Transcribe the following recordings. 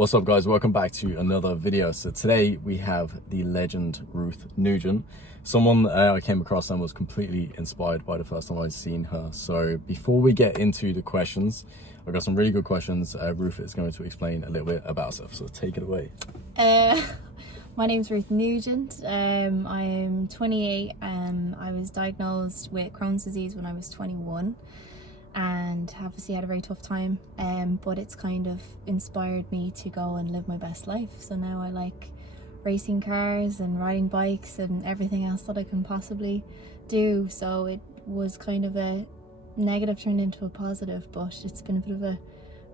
What's up, guys? Welcome back to another video. So today we have the legend Ruth Nugent, someone I came across and was completely inspired by the first time I'd seen her. So before we get into the questions, I've got some really good questions. Ruth is going to explain a little bit about herself, so take it away. My name's Ruth Nugent. I'm 28. I was diagnosed with Crohn's disease when I was 21 and obviously had a very tough time, but it's kind of inspired me to go and live my best life. So now I like racing cars and riding bikes and everything else that I can possibly do. So it was kind of a negative turned into a positive, but it's been a bit of a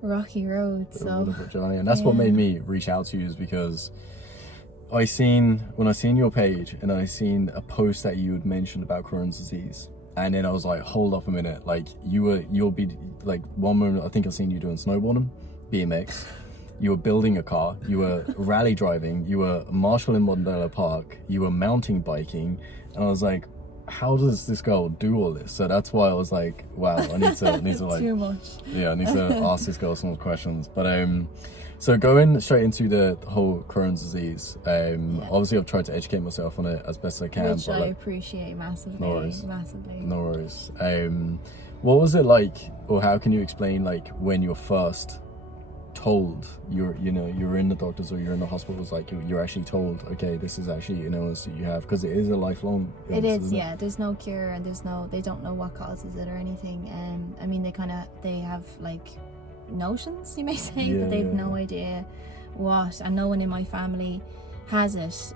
rocky road. So Johnny, and that's what made me reach out to you, is because when I seen your page and I seen a post that you had mentioned about Crohn's disease, and then I was like, hold up a minute, like you'll be like, one moment I think I seen you doing snowboarding, BMX, you were building a car, you were rally driving, you were marshalling Mondale Park, you were mountain biking, and I was like, how does this girl do all this? So that's why I was like, wow, I need to like too much. Yeah, I need to ask this girl some more questions. But so going straight into the whole Crohn's disease, obviously I've tried to educate myself on it as best I can. Which I appreciate massively. No worries. Massively. No worries. What was it like, or how can you explain like when you're first told you're in the doctors or you're in the hospitals, like you're actually told, okay, this is actually an illness that you have, because it is a lifelong illness. It is, yeah. There's no cure and they don't know what causes it or anything. I mean, they have like notions, you may say, but they've no idea what, and no one in my family has it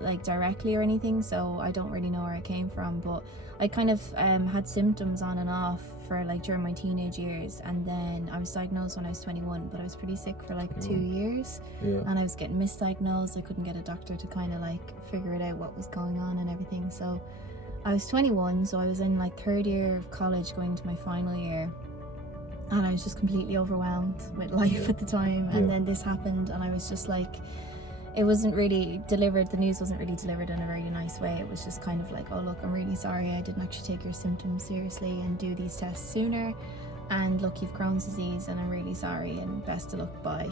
like directly or anything, so I don't really know where it came from. But I kind of had symptoms on and off for like during my teenage years, and then I was diagnosed when I was 21, but I was pretty sick for like 2 years, and I was getting misdiagnosed. I couldn't get a doctor to kind of like figure it out what was going on and everything. So I was 21, so I was in like third year of college going into my final year, and I was just completely overwhelmed with life at the time. And then this happened, and I was just like, it wasn't really delivered, the news wasn't really delivered in a very nice way. It was just kind of like, oh look, I'm really sorry, I didn't actually take your symptoms seriously and do these tests sooner, and look, you've Crohn's disease and I'm really sorry and best of luck, bye.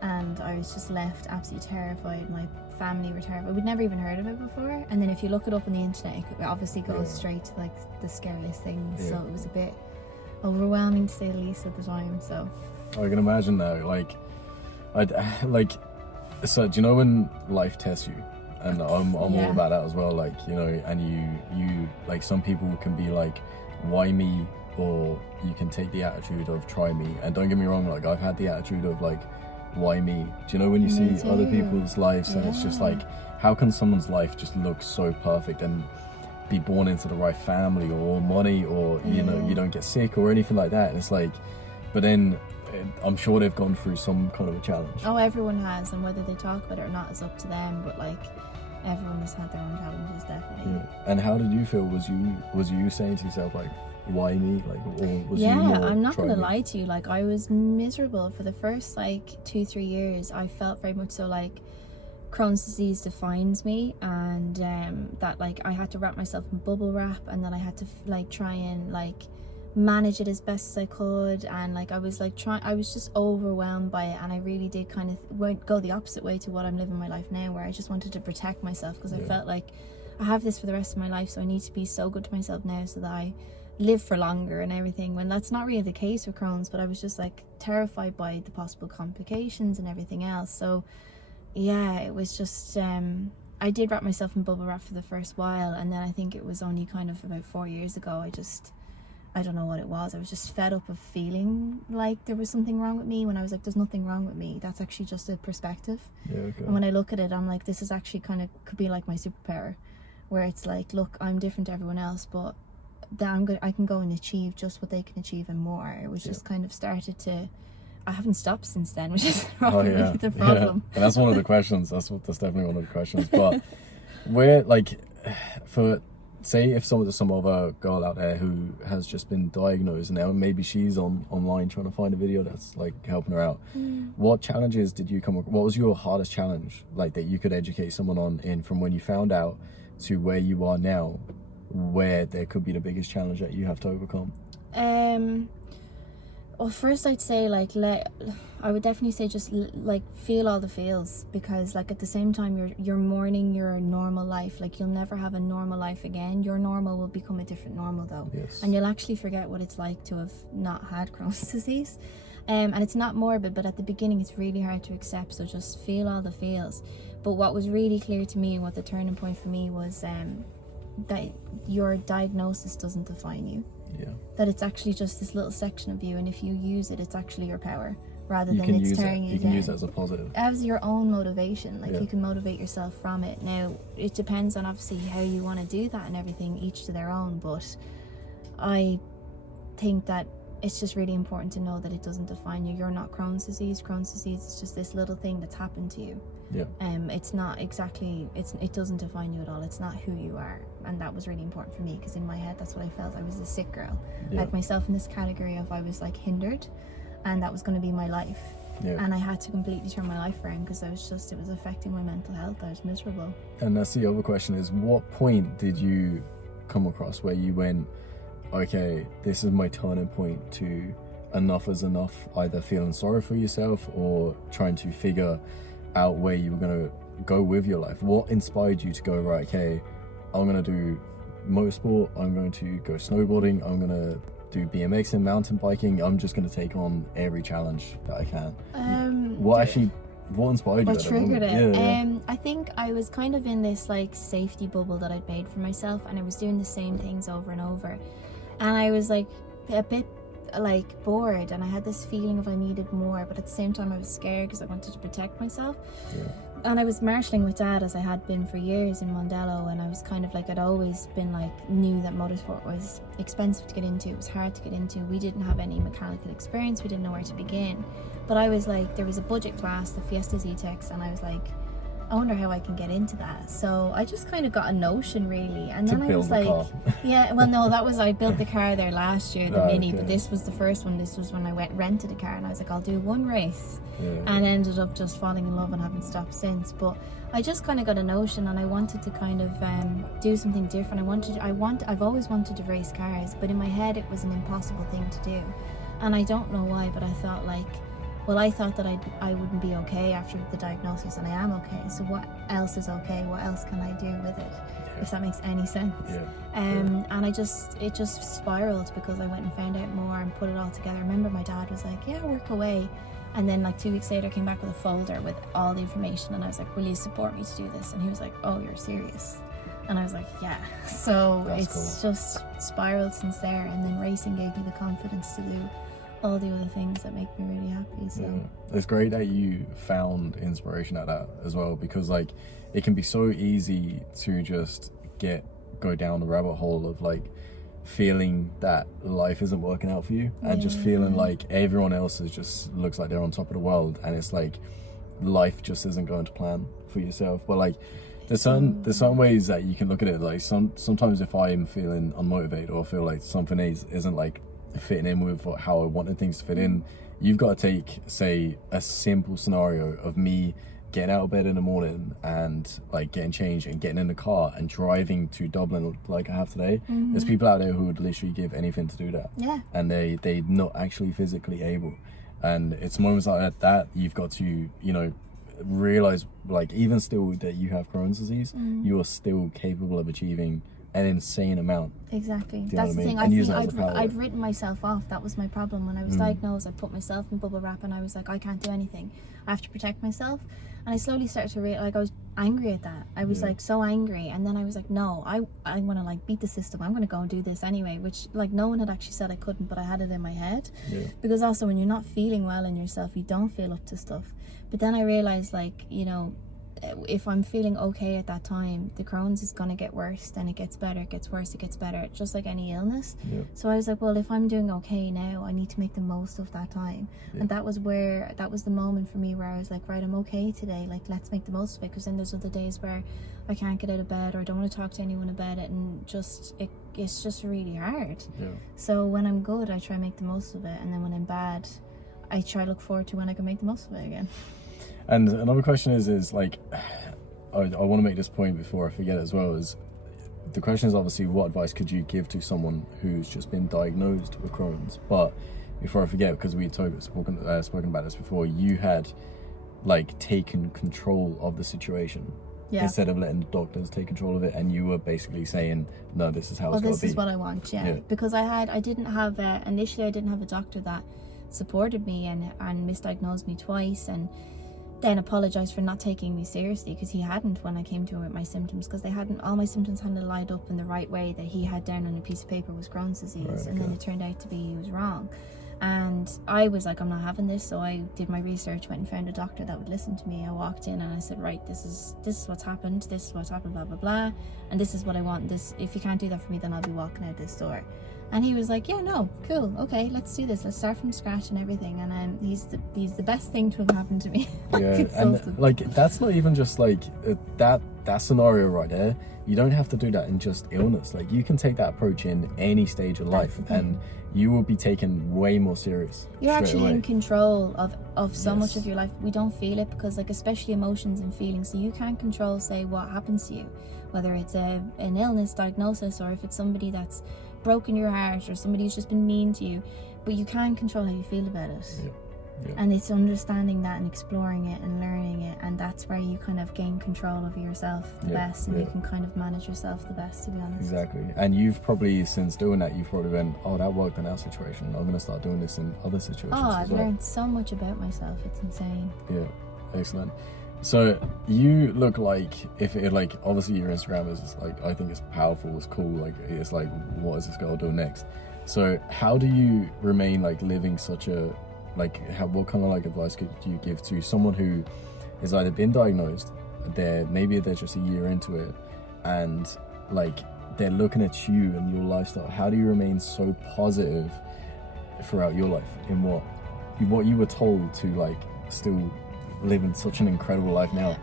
And I was just left absolutely terrified. My family were terrified. We'd never even heard of it before, and then if you look it up on the internet, it obviously goes straight to like the scariest things. So it was a bit overwhelming, to say the least, at the time. So I can imagine now, like so do you know when life tests you? And I'm all about that as well, like, and you like, some people can be like, why me? Or you can take the attitude of try me. And don't get me wrong, like, I've had the attitude of like, why me? Do you know when you see other people's lives and it's just like, how can someone's life just look so perfect and be born into the right family or money, or you don't get sick or anything like that? And it's like, but then I'm sure they've gone through some kind of a challenge. Oh, everyone has, and whether they talk about it or not is up to them, but like, everyone has had their own challenges, definitely. And how did you feel? Was you saying to yourself like, why me? Like, or was you more I'm not gonna lie to you, like, I was miserable for the first like 2-3 years. I felt very much so like Crohn's disease defines me, and that like I had to wrap myself in bubble wrap, and then I had to like try and like manage it as best as I could, and like I was just overwhelmed by it, and I really did kind of go the opposite way to what I'm living my life now, where I just wanted to protect myself, because I felt like I have this for the rest of my life, so I need to be so good to myself now so that I live for longer and everything, when that's not really the case with Crohn's. But I was just like terrified by the possible complications and everything else. So yeah, it was just I did wrap myself in bubble wrap for the first while, and then I think it was only kind of about 4 years ago, I don't know what it was. I was just fed up of feeling like there was something wrong with me, when I was like, there's nothing wrong with me. That's actually just a perspective. And when I look at it, I'm like, this is actually kind of could be like my superpower, where it's like, look, I'm different to everyone else, but that I can go and achieve just what they can achieve and more. It was just kind of started to, I haven't stopped since then, which is probably the problem. And that's one of the questions. That's definitely one of the questions. But where, like, for say if some other girl out there who has just been diagnosed now, maybe she's online trying to find a video that's like helping her out, what challenges did you come across? What was your hardest challenge, like, that you could educate someone on, in from when you found out to where you are now, where there could be the biggest challenge that you have to overcome? Well, first I'd say I would definitely say just like feel all the feels, because like at the same time you're mourning your normal life. Like you'll never have a normal life again. Your normal will become a different normal though. Yes. And you'll actually forget what it's like to have not had Crohn's disease. And it's not morbid, but at the beginning it's really hard to accept. So just feel all the feels. But what was really clear to me and what the turning point for me was that your diagnosis doesn't define you. Yeah. That it's actually just this little section of you, and if you use it, it's actually your power rather than it's tearing you down. You can use it as a positive. As your own motivation, like you can motivate yourself from it. Now, it depends on obviously how you want to do that and everything, each to their own, but I think that it's just really important to know that it doesn't define you. You're not Crohn's disease. Crohn's disease is just this little thing that's happened to you. Yeah. It's not exactly, it doesn't define you at all. It's not who you are. And that was really important for me, because in my head that's what I felt. I was a sick girl. Like myself in this category of I was like hindered, and that was going to be my life. And I had to completely turn my life around, because it was affecting my mental health. I was miserable. And that's the other question, is what point did you come across where you went, okay, this is my turning point to enough is enough, either feeling sorry for yourself or trying to figure out where you were going to go with your life? What inspired you to go, right, okay, I'm going to do motorsport, I'm going to go snowboarding, I'm going to do BMX and mountain biking, I'm just going to take on every challenge that I can? What inspired you? What triggered it? I think I was kind of in this like safety bubble that I'd made for myself, and I was doing the same things over and over, and I was like a bit like bored, and I had this feeling of I needed more, but at the same time I was scared because I wanted to protect myself. And I was marshalling with Dad, as I had been for years in Mondello, and I was kind of like, I'd always been like, knew that motorsport was expensive to get into, it was hard to get into, we didn't have any mechanical experience, we didn't know where to begin. But I was like, there was a budget class, the Fiesta Z-Tex, and I was like, I wonder how I can get into that. So I just kind of got a notion, really, and then I was like, I built the car there last year, the Mini, but this was the first one. This was when I rented a car, and I was like, I'll do one race, and ended up just falling in love and haven't stopped since. But I just kind of got a notion, and I wanted to kind of do something different. I've always wanted to race cars, but in my head it was an impossible thing to do, and I don't know why, but I thought like, well, I thought that I wouldn't be okay after the diagnosis, and I am okay. So what else is okay? What else can I do with it? If that makes any sense. And it just spiraled, because I went and found out more and put it all together. I remember my dad was like, yeah, work away. And then like 2 weeks later, I came back with a folder with all the information, and I was like, will you support me to do this? And he was like, oh, you're serious? And I was like, yeah. So it's just spiraled since there. And then racing gave me the confidence to do all the other things that make me really happy. So it's great that you found inspiration at that as well, because like it can be so easy to just go down the rabbit hole of like feeling that life isn't working out for you, and just feeling like everyone else is just looks like they're on top of the world, and it's like life just isn't going to plan for yourself. But like there's certain ways that you can look at it. Like sometimes if I am feeling unmotivated, or feel like something isn't like fitting in with how I wanted things to fit in, you've got to take, say, a simple scenario of me getting out of bed in the morning and like getting changed and getting in the car and driving to Dublin like I have today. There's people out there who would literally give anything to do that, and they're not actually physically able. And it's moments like that you've got to, you know, realize, like, even still that you have Crohn's disease, you are still capable of achieving an insane amount. Exactly. That's the thing. And I think I'd written myself off. That was my problem. When I was diagnosed, I put myself in bubble wrap, and I was like, I can't do anything. I have to protect myself. And I slowly started to realize, like, I was angry at that. I was like so angry. And then I was like, no, I want to like beat the system. I'm going to go and do this anyway, which like no one had actually said I couldn't, but I had it in my head. Because also when you're not feeling well in yourself, you don't feel up to stuff. But then I realized, like, you know, if I'm feeling okay at that time, the Crohn's is going to get worse, then it gets better, it gets worse, it gets better, just like any illness. So I was like, well, if I'm doing okay now, I need to make the most of that time. And that was the moment for me where I was like, right, I'm okay today, like, let's make the most of it. Because then there's other days where I can't get out of bed, or I don't want to talk to anyone about it, and just it's just really hard. So when I'm good, I try to make the most of it, and then when I'm bad, I try to look forward to when I can make the most of it again. And another question is like, I want to make this point before I forget as well, is the question is obviously, what advice could you give to someone who's just been diagnosed with Crohn's? But before I forget, because we spoken about this before, you had like taken control of the situation. Yeah. Instead of letting the doctors take control of it, and you were basically saying, no, this is how it's got to be. This is what I want, yeah. Because initially I didn't have a doctor that supported me and misdiagnosed me twice, and then apologized for not taking me seriously, because he hadn't when I came to him with my symptoms, because all my symptoms hadn't lined up in the right way that he had down on a piece of paper was Crohn's disease. Right, and then it turned out to be he was wrong. And I was like, I'm not having this. So I did my research, went and found a doctor that would listen to me. I walked in and I said, right, this is what's happened, blah blah blah, and this is what I want. This, if you can't do that for me, then I'll be walking out this door. And he was like, yeah, no, cool, okay, let's do this, let's start from scratch and everything. And he's the best thing to have happened to me. Yeah. And like, that's not even just like that scenario right there. You don't have to do that in just illness. Like, you can take that approach in any stage of life, and you will be taken way more serious. You're actually in control of so much of your life. We don't feel it, because like, especially emotions and feelings, so you can't control, say, what happens to you, whether it's an illness diagnosis, or if it's somebody that's broken your heart, or somebody who's just been mean to you, but you can control how you feel about it. Yeah. And it's understanding that and exploring it and learning it, and that's where you kind of gain control over yourself the best, and you can kind of manage yourself the best, to be honest. Exactly. And you've probably, since doing that, you've probably been, oh, that worked in that situation, I'm going to start doing this in other situations. Oh, I've learned so much about myself, it's insane. Yeah, excellent. So you look like, obviously your Instagram is like, I think it's powerful, it's cool, like, it's like, what is this girl doing next? So how do you remain like living such a, like, what kind of like advice could you give to someone who has either been diagnosed, maybe they're just a year into it, and like they're looking at you and your lifestyle? How do you remain so positive throughout your life in what you were told to like still living such an incredible life now?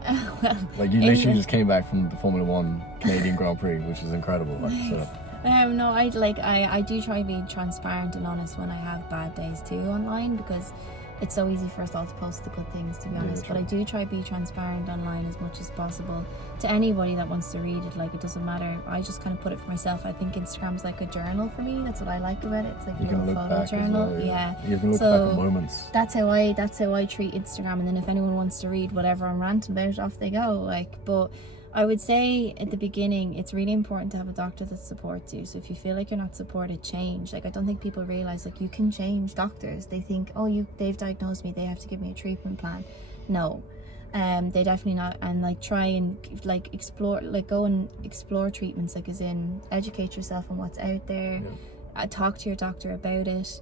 Like, you literally just came back from the Formula 1 Canadian Grand Prix, which is incredible. Like, so. No, I do try to be transparent and honest when I have bad days too online, because it's so easy for us all to post the good things, to be honest. But I do try to be transparent online as much as possible to anybody that wants to read it. Like, it doesn't matter, I just kind of put it for myself. I think Instagram's like a journal for me. That's what I like about it. It's like a little photo journal. Well, yeah. You can look back at moments. That's how I treat Instagram. And then if anyone wants to read whatever I'm ranting about, off they go. Like, but I would say at the beginning, it's really important to have a doctor that supports you. So if you feel like you're not supported, change. Like, I don't think people realize, like, you can change doctors. They think, oh, they've diagnosed me, they have to give me a treatment plan. No, they definitely not. And like, try and like explore, like go and explore treatments, like as in educate yourself on what's out there. Talk to your doctor about it.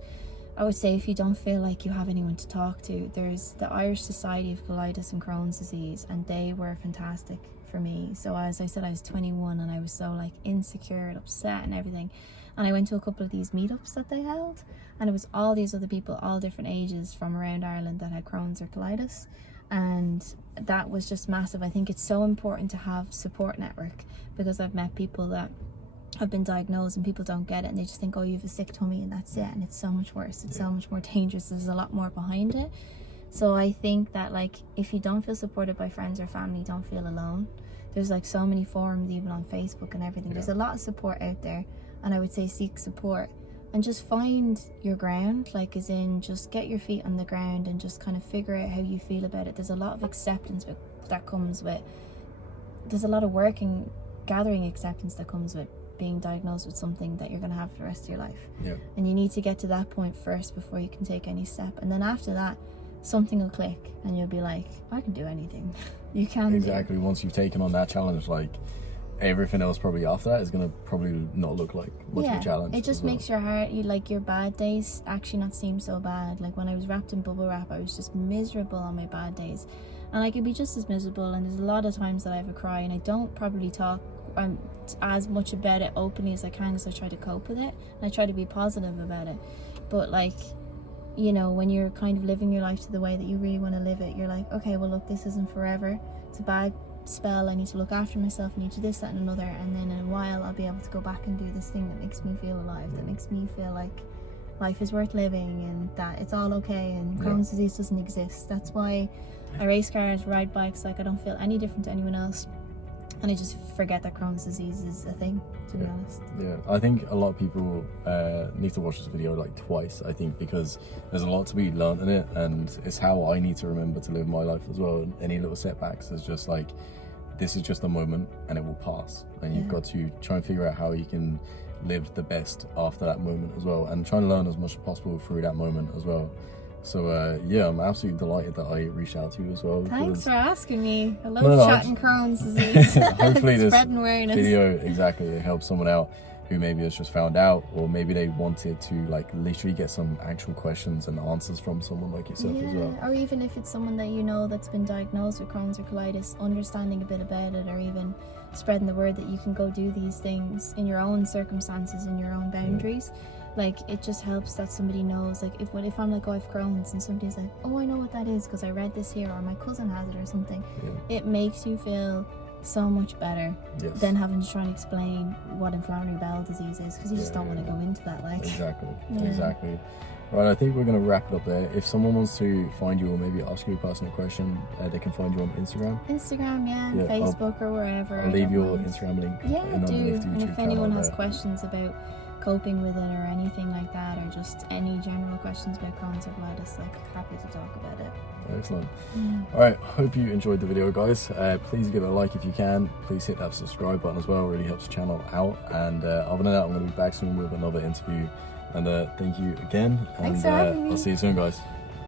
I would say, if you don't feel like you have anyone to talk to, there's the Irish Society of Colitis and Crohn's disease, and they were fantastic for me. So as I said, I was 21 and I was so like insecure and upset and everything, and I went to a couple of these meetups that they held, and it was all these other people, all different ages from around Ireland, that had Crohn's or colitis, and that was just massive. I think it's so important to have support network, because I've met people that have been diagnosed and people don't get it, and they just think, oh, you have a sick tummy and that's it, and it's so much worse, it's so much more dangerous, there's a lot more behind it. So I think that, like, if you don't feel supported by friends or family, don't feel alone. There's like so many forums, even on Facebook and everything. There's a lot of support out there, and I would say seek support and just find your ground, like as in just get your feet on the ground and just kind of figure out how you feel about it. There's a lot of acceptance that comes with, there's a lot of work and gathering acceptance that comes with being diagnosed with something that you're going to have for the rest of your life. And you need to get to that point first before you can take any step, and then after that something will click and you'll be like, I can do anything. You can exactly do. Once you've taken on that challenge, like, everything else probably after that is going to probably not look like much of a challenge. It just makes your heart, your bad days actually not seem so bad. Like, when I was wrapped in bubble wrap, I was just miserable on my bad days, and I could be just as miserable. And there's a lot of times that I have a cry, and I don't probably talk as much about it openly as I can, because I try to cope with it and I try to be positive about it. But like, when you're kind of living your life to the way that you really want to live it, you're like, okay, well look, this isn't forever, it's a bad spell, I need to look after myself, I need to this, that and another, and then in a while I'll be able to go back and do this thing that makes me feel alive, that makes me feel like life is worth living, and that it's all okay, and Crohn's disease doesn't exist. That's why I race cars, ride bikes, like, I don't feel any different to anyone else. And I just forget that Crohn's disease is a thing, to be honest. Yeah, I think a lot of people need to watch this video like twice, I think, because there's a lot to be learned in it, and it's how I need to remember to live my life as well. And any little setbacks is just like, this is just a moment and it will pass, and you've got to try and figure out how you can live the best after that moment as well, and try and learn as much as possible through that moment as well. So yeah, I'm absolutely delighted that I reached out to you as well. Thanks for asking me. I love chatting Crohn's disease. Hopefully this awareness. video it helps someone out who maybe has just found out, or maybe they wanted to like literally get some actual questions and answers from someone like yourself as well. Or even if it's someone that you know that's been diagnosed with Crohn's or colitis, understanding a bit about it, or even spreading the word that you can go do these things in your own circumstances, in your own boundaries. Like, it just helps that somebody knows. Like, if I'm like, oh, I have Crohn's, and somebody's like, oh, I know what that is because I read this here, or my cousin has it or something, it makes you feel so much better than having to try and explain what inflammatory bowel disease is, because you just don't want to go into that. Like, exactly. Right, I think we're going to wrap it up there. If someone wants to find you or maybe ask you a personal question, they can find you on Instagram, and Facebook, or wherever. I'll leave your Instagram link. And if anyone has questions about coping with it or anything like that, or just any general questions about Crohn's or colitis, like, happy to talk about it. Excellent. All right, hope you enjoyed the video, guys. Please give it a like if you can. Please hit that subscribe button as well, it really helps the channel out. And other than that, I'm going to be back soon with another interview. And thank you again. Thanks for having me. I'll see you soon, guys.